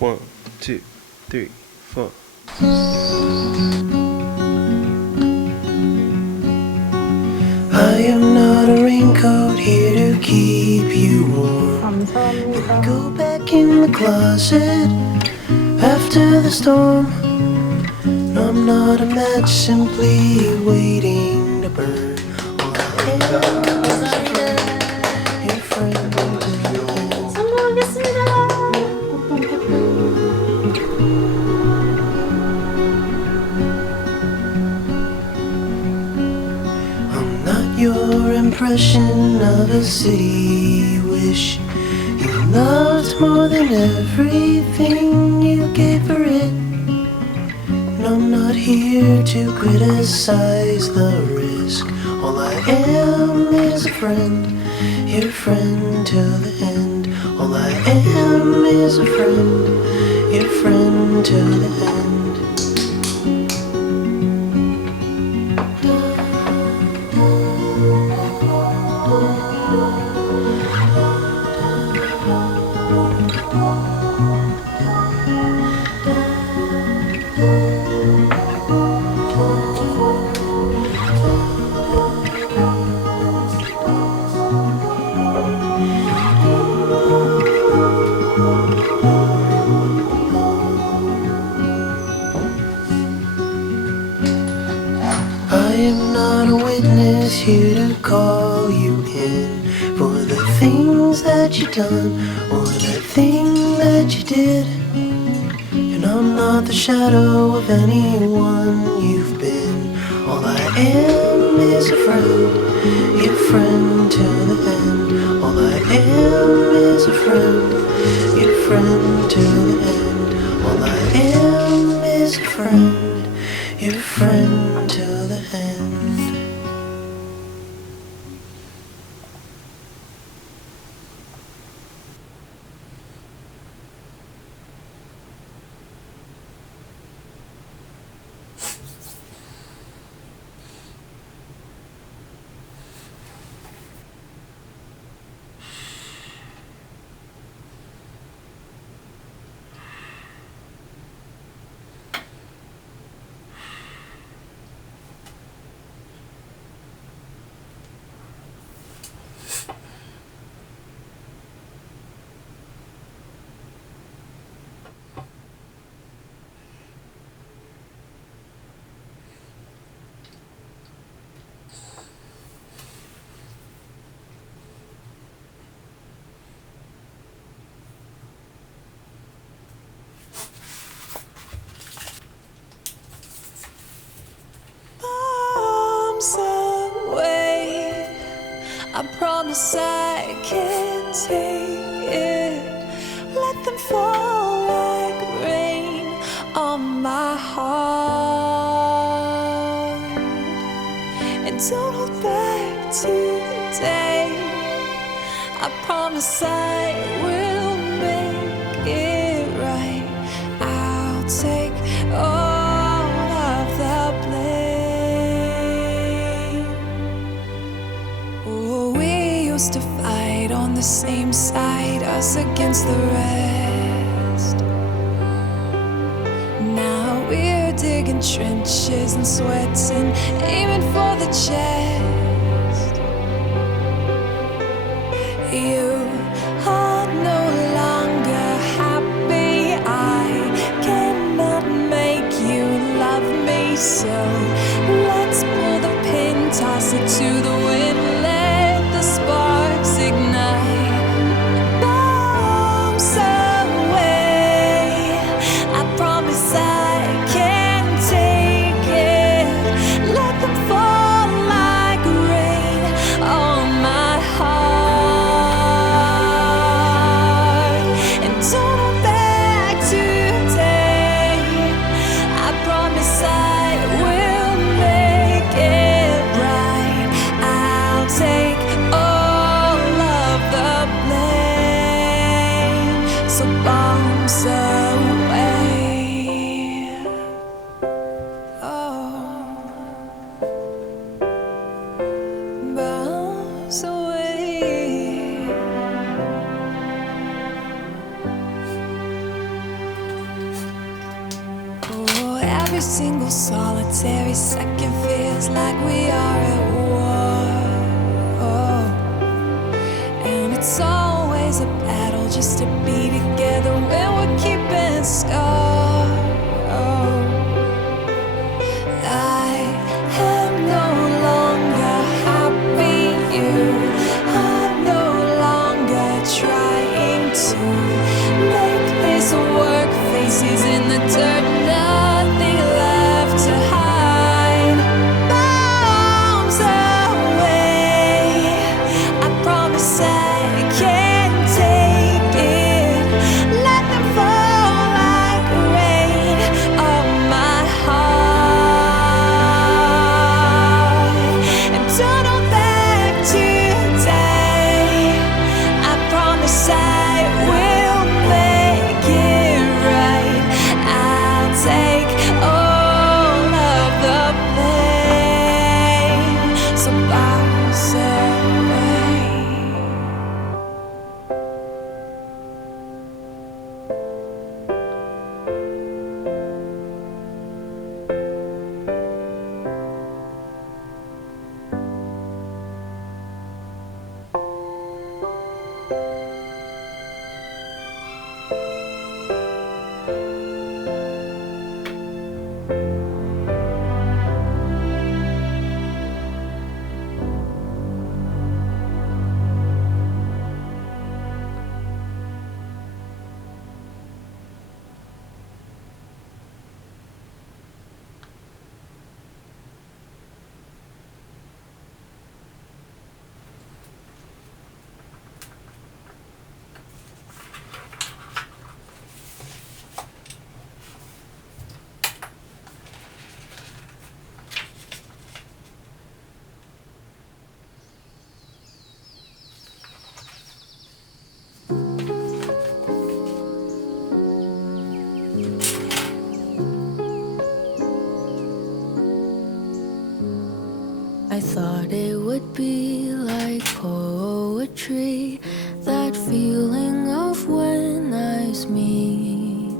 1, 2, 3, 4. I am not a raincoat here to keep you warm. 감사합니다. Go back in the closet after the storm. No, I'm not a match simply waiting to burn. All I am is your friend. 성공하겠습니다. I'm not your impression of a city wish. You loved more than everything you gave for it. And I'm not here to criticize the risk. All I am is a friend, your friend till the end. All I am is a friend, your friend till the end. I am not a witness here to call you in for the things that you done or the thing that you did. And I'm not the shadow of anyone you've been. All I am is a friend, your friend till the end. All I am is a friend, your friend till the end. All I am is a friend, your friend till the end. Away. I promise I can take it. Let them fall like rain on my heart. And don't hold back today. I promise I will make it right. I'll take all of the blame. Oh, we used to fight on the same side, us against the rest. Now we're digging trenches and sweating, aiming for the chest. You are no longer happy. I cannot make you love me, so let's pull the pin, toss it to the wind, let the sparks ignite. Bombs away. I promise I can take it. Let them fall like rain on my heart. Every single solitary second feels like we are at war. And it's always a battle just to be together when we're keeping score. I am no longer happy, you are no longer trying to make this work. Faces in the dirt, nothing left to hide. Bombs away, I promise I can't take it. Let them fall like rain on my heart. And turn on back today, I promise I will make it right. I'll take all of the blame, so bounce away. I thought it would be like poetry, that feeling of when eyes meet.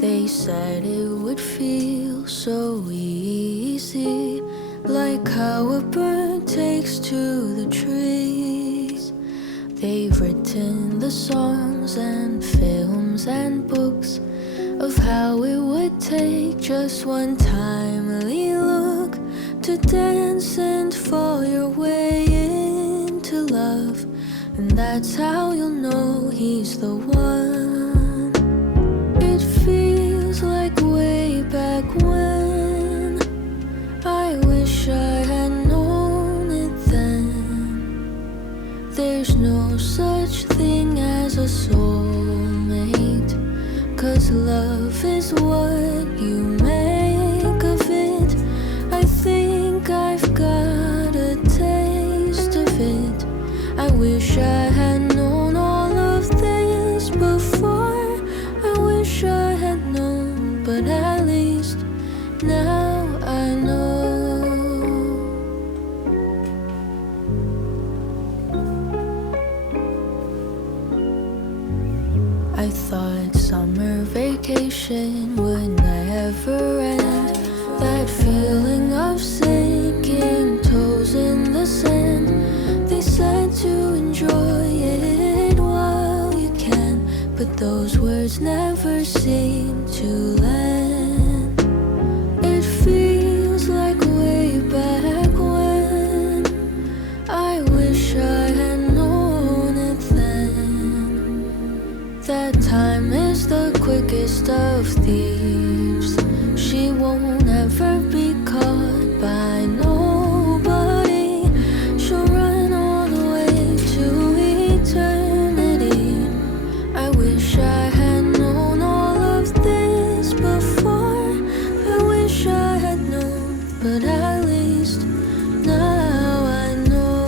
They said it would feel so easy, like how a bird takes to the trees. They've written the songs and films and books of how it would take just one timely look to dance and fall your way into love. And that's how you'll know he's the one. It feels like way back when. I wish I had known it then. There's no such thing as a soulmate, 'cause love is what you make of it. I think I've got a taste of it. I wish I had known all of this before. I wish I had known, but at least now I know. I thought summer vacation would never end. That feeling of sinking toes in the sand. They said to enjoy it while you can, but those words never seem to land. It feels like way back when. I wish I had known it then. That time is the quickest of thieves. She won't ever be caught by nobody. She'll run all the way to eternity. I wish I had known all of this before. I wish I had known, but at least now I know.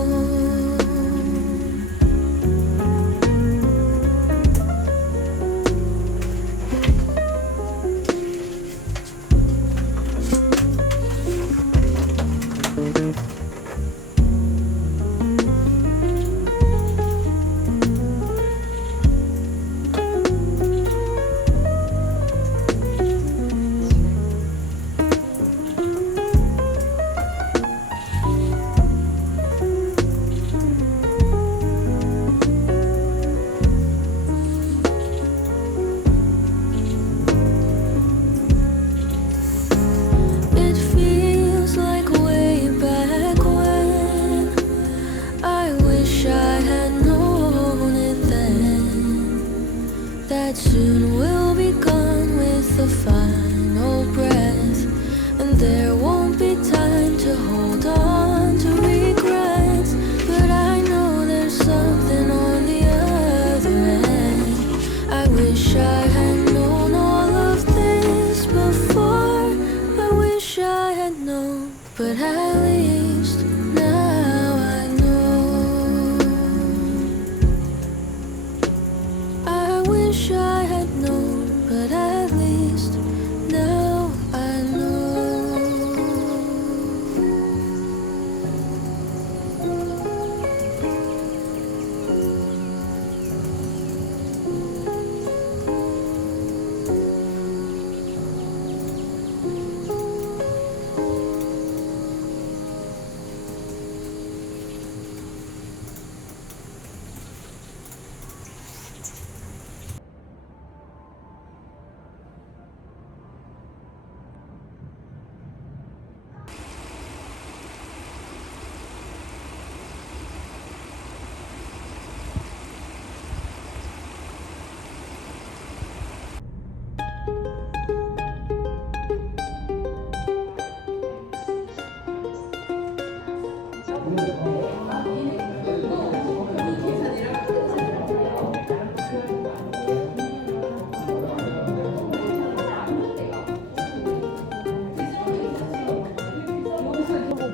보고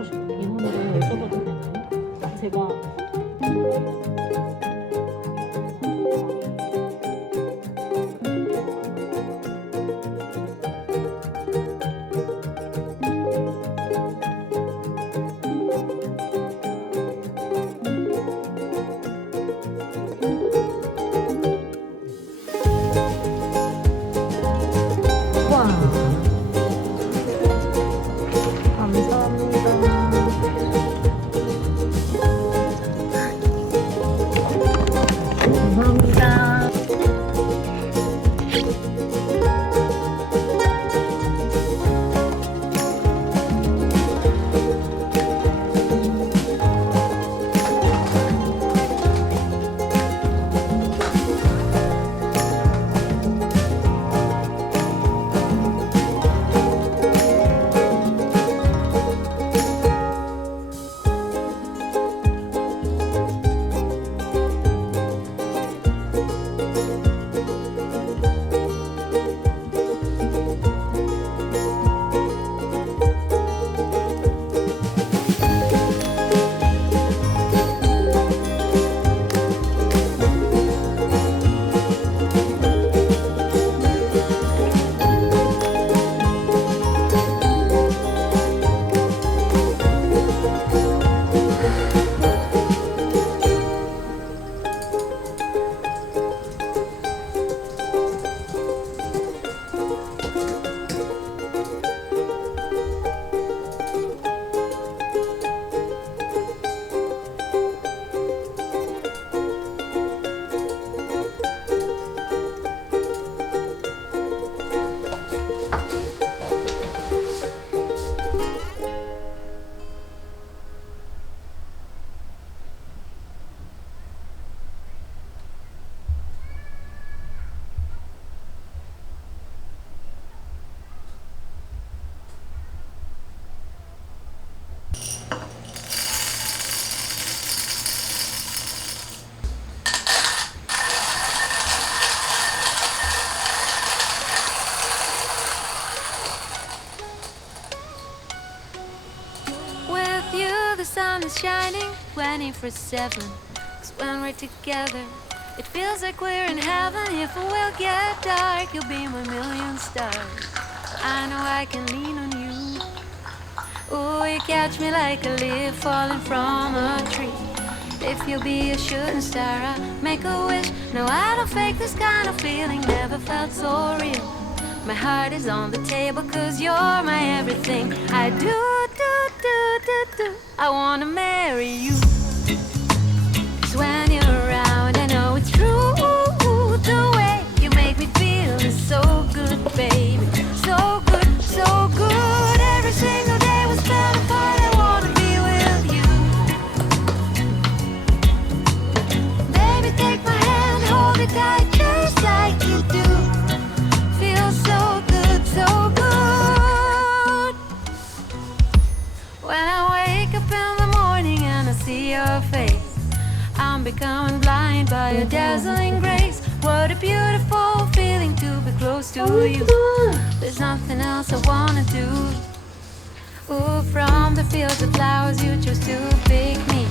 싶은 이론을 여쭤봐도 되나요? 제가 와 감사합니다. 감사합니다. With you, the sun is shining 24/7. 'Cause when we're together, it feels like we're in heaven. If it will get dark, you'll be my million stars. I know I can lean on you. Oh, you catch me like a leaf falling from a tree. If you'll be a shooting star, I'll make a wish. No, I don't fake this kind of feeling. Never felt so real. My heart is on the table 'cause you're my everything. I do. I wanna marry you. 'Cause when you're around, I know it's true. The way you make me feel is so good, baby. So good, so good. Every single day we spend apart. I wanna be with you. Baby, take my hand, hold it tight, just like you do. Feels so good, so good. When I wake up in the morning and I see your face, I'm becoming blind by your dazzling grace. What a beautiful feeling to be close to you. There's nothing else I wanna do. Ooh, from the fields of flowers you chose to pick me.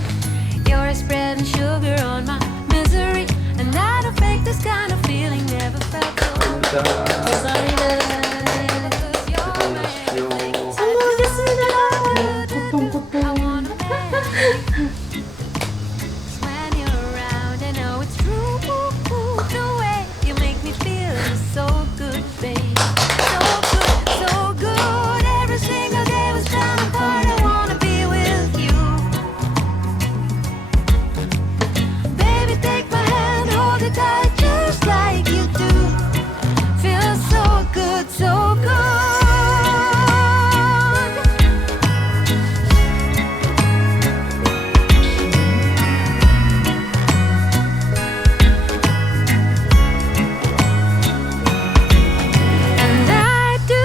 You're spreading sugar on my misery. And I don't fake this kind of feeling. Never felt so good. 감사합니다. When you're around, I know it's true. The way you make me feel is so good, babe. So good, so good. Every single day we spend apart. I wanna be with you. Baby, take my hand, hold it tight, just like you do. Feels so good, so good. And I do.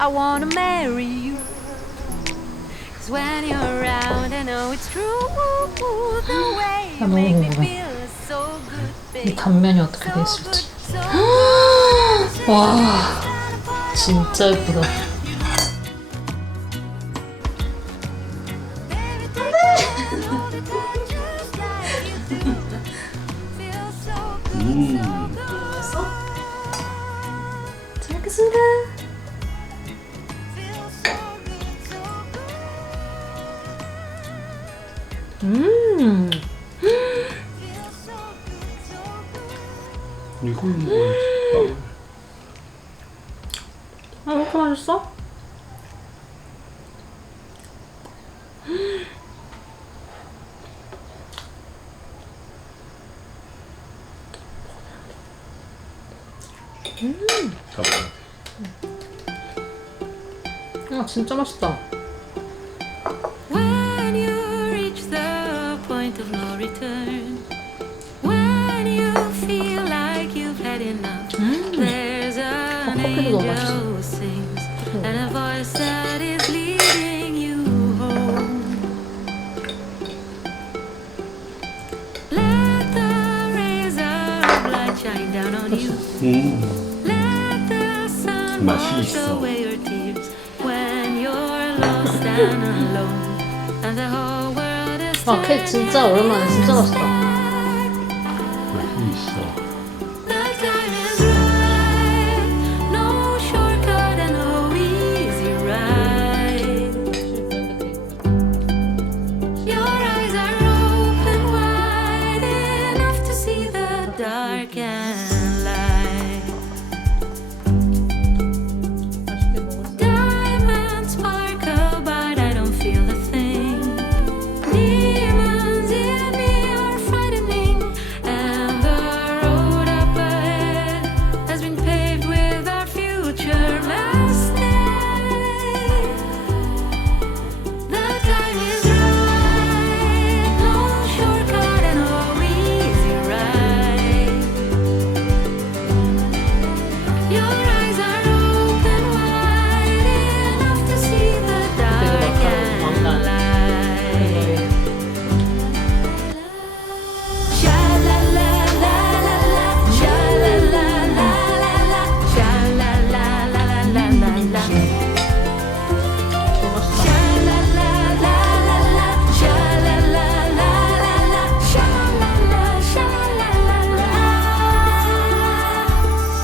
I wanna marry you. 'Cause Cause when you're around, I know it's true. The way 나 you 너무 make me 궁금해. feel is so good, 이 babe. 단면이 어떻게 돼 있을지. 와, 진짜 예쁘다. 잘 먹겠습니다. 이걸 먹어야지. 아, 왜 이렇게 맛있어? 아, 진짜 맛있다. When you reach the point of no return, when you feel like you've had enough, there's an 커피도 너무 맛있어. angel who sings and a voice that is leading you home. Let the rays of light shine down on you. Let the sun 맛이 wash 있어. away your tears when you're lost and alone and the whole world is 아, 케이크 진짜 오랜만에 진짜 맛있다. 맛이 있어. The time is right. No shortcut and no easy ride. Your eyes are open wide enough to see the dark and light. 맛있게 먹었어. Diamonds sparkle, but I don't feel a thing. Demons in me are frightening, and the road up ahead has been paved with our future mistake. The time is right, no shortcut and no easy ride. Your eyes are open wide enough to see the dark and light. Sha la la la la la, sha la la la la la, sha la la la la la la. Sha la la la la la, sha la la la la la, sha la la la.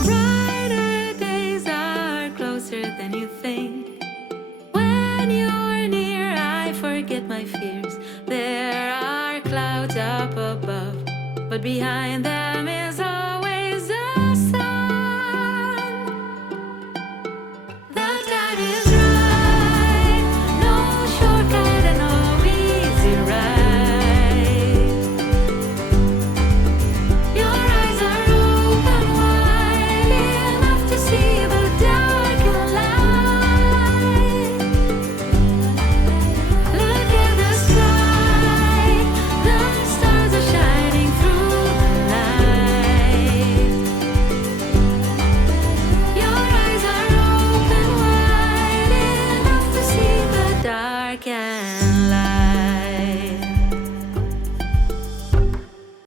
Brighter days are closer than you think. When you're near, I forget my fears. There are clouds up above, but behind them